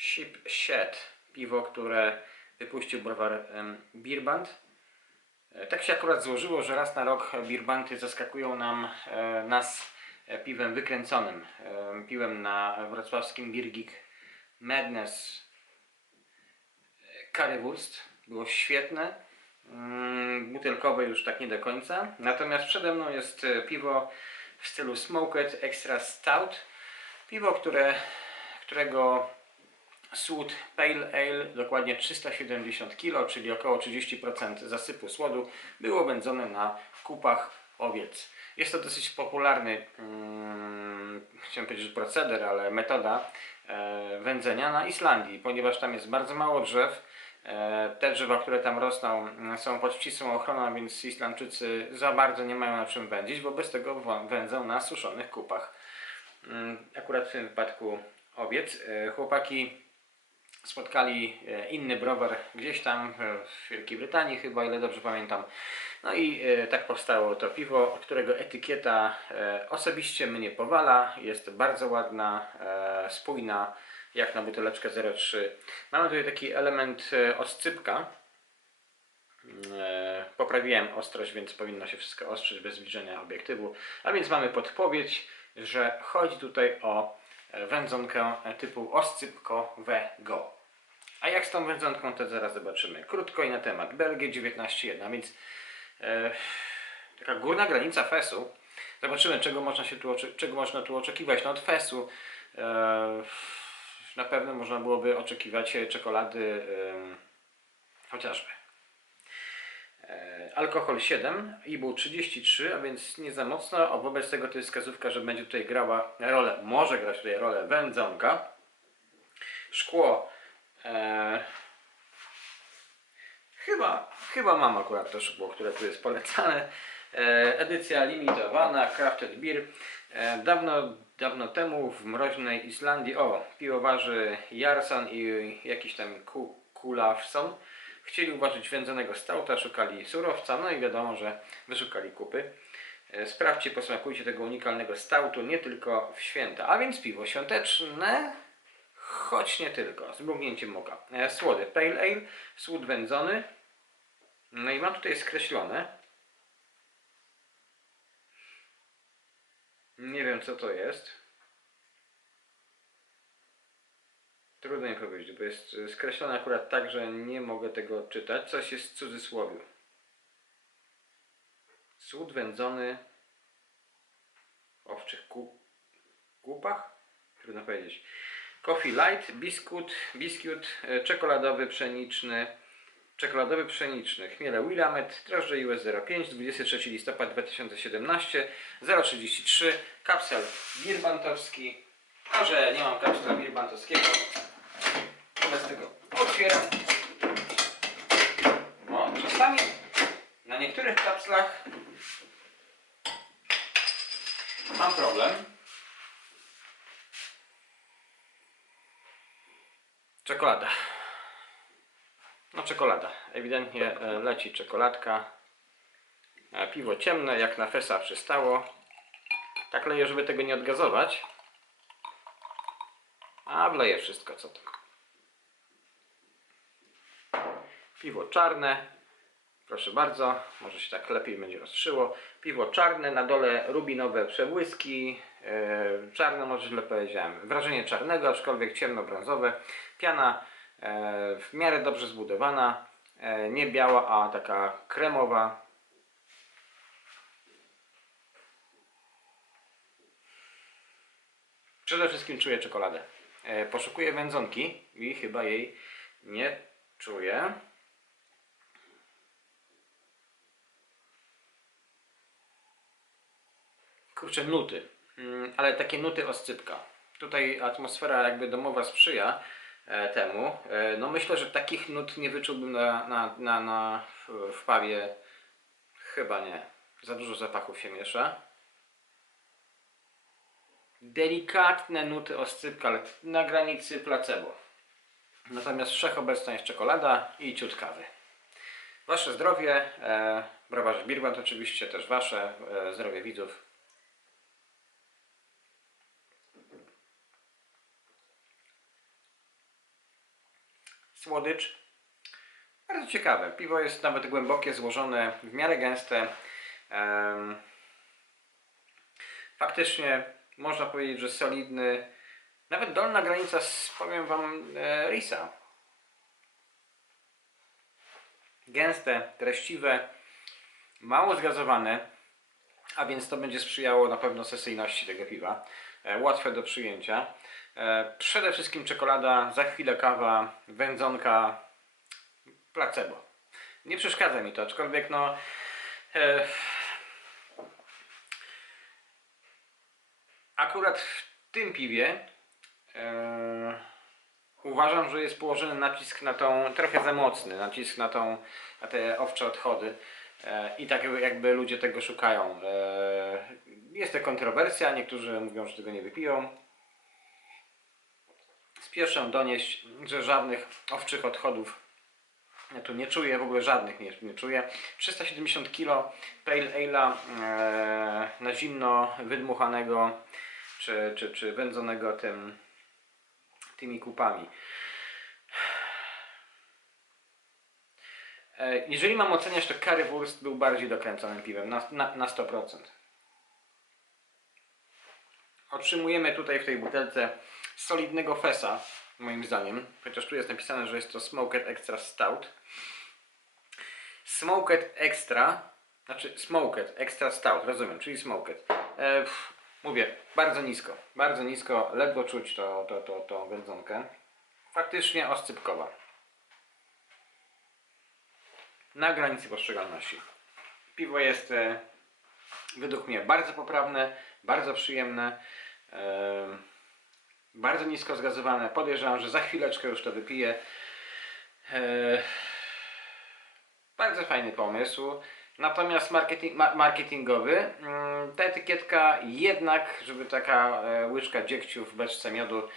Ship Shed, piwo, które wypuścił browar em, Beerband. E, Tak się akurat złożyło, że raz na rok Beerbandy zaskakują nam e, nas e, piwem wykręconym. Piłem na wrocławskim Beer Geek Madness Currywurst. Było świetne. Mm, Butelkowe już tak nie do końca. Natomiast przede mną jest piwo w stylu Smoked Extra Stout. Piwo, które, którego słód Pale Ale, dokładnie 370 kg, czyli około 30% zasypu słodu, było wędzone na kupach owiec. Jest to dosyć popularny, mm, chciałem powiedzieć że proceder, ale metoda e, wędzenia na Islandii, ponieważ tam jest bardzo mało drzew. E, te drzewa, które tam rosną, mm, są pod ścisłą ochroną, więc Islandczycy za bardzo nie mają na czym wędzić, wobec tego wędzą na suszonych kupach. Mm, Akurat w tym wypadku owiec. E, Chłopaki spotkali e, inny browar gdzieś tam e, w Wielkiej Brytanii chyba, ile dobrze pamiętam. No i e, tak powstało to piwo, którego etykieta osobiście mnie powala. Jest bardzo ładna, spójna, jak na buteleczkę 0,3. Mamy tutaj taki element oscypka. Poprawiłem ostrość, więc powinno się wszystko ostrzyć bez zbliżenia obiektywu. A więc mamy podpowiedź, że chodzi tutaj o wędzonkę typu oscypko-wego. A jak z tą wędzonką, to zaraz zobaczymy. Krótko i na temat. Belgię 19.1, a więc e, taka górna granica fesu. Zobaczymy, czego można, się tu, czego można tu oczekiwać. No od fesu e, na pewno można byłoby oczekiwać e, czekolady e, chociażby. E, Alkohol 7, IBU 33, a więc nie za mocno. A wobec tego to jest wskazówka, że będzie tutaj grała rolę, może grać tutaj rolę wędzonka. Szkło. E, chyba, chyba mam akurat to szkło, które tu jest polecane. E, edycja limitowana, Crafted Beer. E, dawno, dawno temu w mroźnej Islandii, o, piwowarzy Jarsan i jakiś tam Ku- Kulawson chcieli uważać wędzonego stauta, szukali surowca, no i wiadomo, że wyszukali kupy. E, Sprawdźcie, posmakujcie tego unikalnego stautu nie tylko w święta, a więc piwo świąteczne, choć nie tylko, z mrugnięciem oka. E, Słody Pale Ale, słód wędzony, no i mam tutaj skreślone. Nie wiem co to jest. Trudno mi powiedzieć, bo jest e, skreślone akurat tak, że nie mogę tego odczytać. Coś jest w cudzysłowie. Słód wędzony w owczych ku- kupach? Trudno powiedzieć. Coffee light, biskut, biskut e, czekoladowy, pszeniczny, czekoladowy, pszeniczny, chmiele Willamette, drożdże US 05, 23 listopad 2017, 033, kapsel birbantowski, a że nie mam kapsla birbantowskiego, wobec tego otwieram. O, czasami na niektórych kapslach mam problem. Czekolada. No czekolada. Ewidentnie e, leci czekoladka. E, Piwo ciemne, jak na fesa przystało. Tak leję, żeby tego nie odgazować. A wleję wszystko, co tam. Piwo czarne. Proszę bardzo, może się tak lepiej będzie rozszyło. Piwo czarne, na dole rubinowe przebłyski. E, czarne, może źle powiedziałem. Wrażenie czarnego, aczkolwiek ciemno-brązowe. Piana e, w miarę dobrze zbudowana. E, nie biała, a taka kremowa. Przede wszystkim czuję czekoladę. Poszukuję wędzonki i chyba jej nie czuję. Kurczę, nuty. Mm, ale takie nuty oscypka. Tutaj atmosfera jakby domowa sprzyja e, temu. E, no myślę, że takich nut nie wyczułbym na, na, na, na w, pawie. Chyba nie. Za dużo zapachów się miesza. Delikatne nuty oscypka, ale na granicy placebo. Natomiast wszechobecna jest czekolada i ciut kawy. Wasze zdrowie, e, browarze oczywiście, też wasze, e, zdrowie widzów. Słodycz. Bardzo ciekawe. Piwo jest nawet głębokie, złożone, w miarę gęste. Faktycznie można powiedzieć, że solidny. Nawet dolna granica, powiem Wam, e, Risa. Gęste, treściwe, mało zgazowane, a więc to będzie sprzyjało na pewno sesyjności tego piwa. E, łatwe do przyjęcia. E, przede wszystkim czekolada, za chwilę kawa, wędzonka, placebo. Nie przeszkadza mi to, aczkolwiek no... E, akurat w tym piwie uważam, że jest położony nacisk na tą, trochę za mocny, nacisk na tą, na te owcze odchody. I tak jakby ludzie tego szukają. Jest to kontrowersja, niektórzy mówią, że tego nie wypiją. Spieszę donieść, że żadnych owczych odchodów ja tu nie czuję, w ogóle żadnych nie, nie czuję. 370 kg Pale Ale'a e, na zimno wydmuchanego czy, czy, czy wędzonego tym, tymi kupami. E, Jeżeli mam oceniać, to Currywurst był bardziej dokręconym piwem, na, na, na 100%. Otrzymujemy tutaj w tej butelce solidnego fesa, moim zdaniem, chociaż tu jest napisane, że jest to Smoked Extra Stout. Smoked Extra, znaczy Smoked Extra Stout, rozumiem, czyli Smoked. E, pff, mówię, bardzo nisko, bardzo nisko, ledwo czuć to, to, to, tą wędzonkę. Faktycznie oscypkowa na granicy postrzegalności. Piwo jest e, według mnie bardzo poprawne, bardzo przyjemne, bardzo nisko zgazowane. Podejrzewam, że za chwileczkę już to wypiję. E, bardzo fajny pomysł. Natomiast marketing, ma, marketingowy, mm, ta etykietka jednak, żeby taka e, łyżka dziegciu w beczce miodu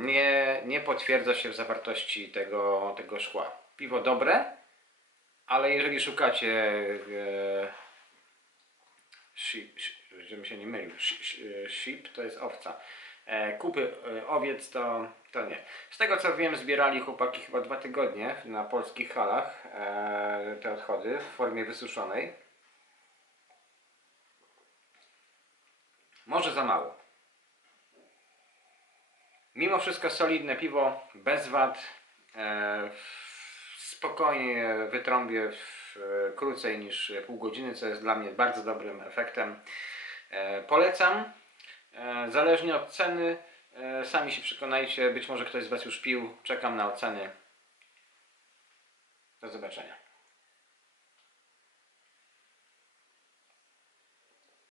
nie, nie potwierdza się w zawartości tego, tego szkła. Piwo dobre, ale jeżeli szukacie e, sheep, żebym się nie mylił, sheep to jest owca, e, kupy e, owiec to, to nie. Z tego co wiem zbierali chłopaki chyba dwa tygodnie na polskich halach e, te odchody w formie wysuszonej. Może za mało. Mimo wszystko solidne piwo, bez wad. E, spokojnie wytrąbię w, e, krócej niż pół godziny, co jest dla mnie bardzo dobrym efektem. E, polecam. E, zależnie od ceny, sami się przekonajcie. Być może ktoś z Was już pił. Czekam na oceny. Do zobaczenia.